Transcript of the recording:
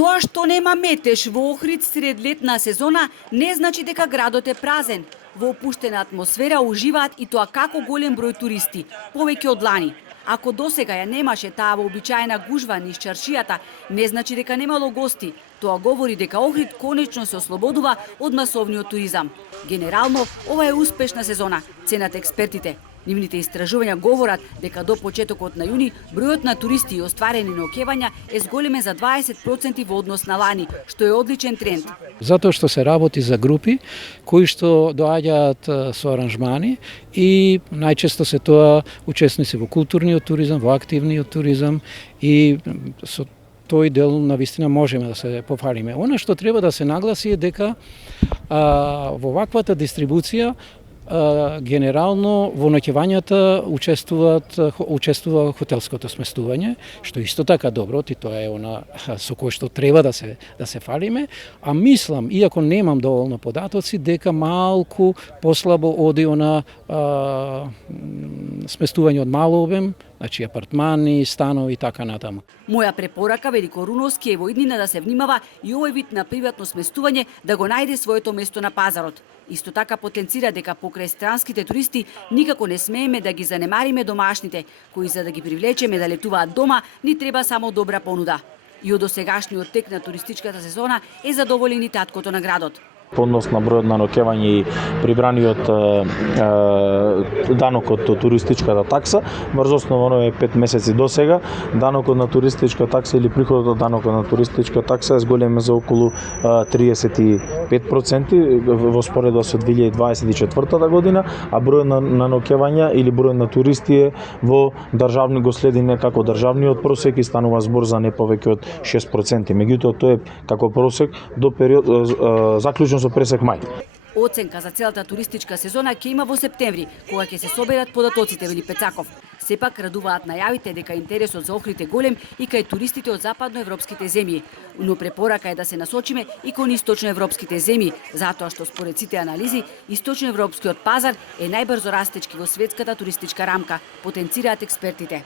Тоа што нема метеж во Охрид сред летна сезона не значи дека градот е празен. Во опуштена атмосфера уживаат и тоа како голем број туристи, повеќе од лани. Ако досега ја немаше таа вообичаена гужва низ чаршијата, не значи дека немало гости. Тоа говори дека Охрид конечно се ослободува од масовниот туризам. Генерално, ова е успешна сезона, ценат експертите. Нивните истражувања говорат дека до почетокот на јуни бројот на туристи и остварени ноќевања е зголемен за 20% во однос на лани, што е одличен тренд. Затоа што се работи за групи кои што доаѓаат со аранжмани и најчесто се тоа учесници во културниот туризам, во активниот туризам и со тој дел навистина можеме да се пофалиме. Она што треба да се нагласи е дека во ваквата дистрибуција генерално во ноќевањата учествува хотелското сместување, што исто така добро, и тоа е она со кој што треба да се фалиме, а мислам, иако немам доволно податоци, дека малку послабо оди она сместување од мал обем, значи апартмани, станови и така натаму. Моја препорака, вели Коруновски, е во иднина да се внимава и овој вид на приватно сместување да го најде своето место на пазарот. Исто така потенцира дека покрај странските туристи никако не смееме да ги занемариме домашните, кои за да ги привлечеме да летуваат дома, ни треба само добра понуда. И од досегашниот тек на туристичката сезона е задоволен и таткото на градот. По однос на бројот на ноќевање и прибраниот данок од туристичката такса, врз основа е 5 месеци до сега, данокот на туристичка такса или приходот од данокот на туристичка такса е зголемен за околу 35% во споредба со 2024 година, а бројот на ноќевања или бројот на туристи е во државни го следи некако државниот просек и станува збор за не повеќе од 6%. Меѓутоа тоа е како просек до период заклучен со пресек мај. Оценка за целата туристичка сезона ќе има во септември, кога ќе се соберат податоците, вели Пецаков. Сепак радуваат најавите дека интересот за Охрид е голем и кај туристите од западноевропските земји, но препорака е да се насочиме и кон источноевропските земји, затоа што според сите анализи, источноевропскиот пазар е најбрзо растечки во светската туристичка рамка, потенцираат експертите.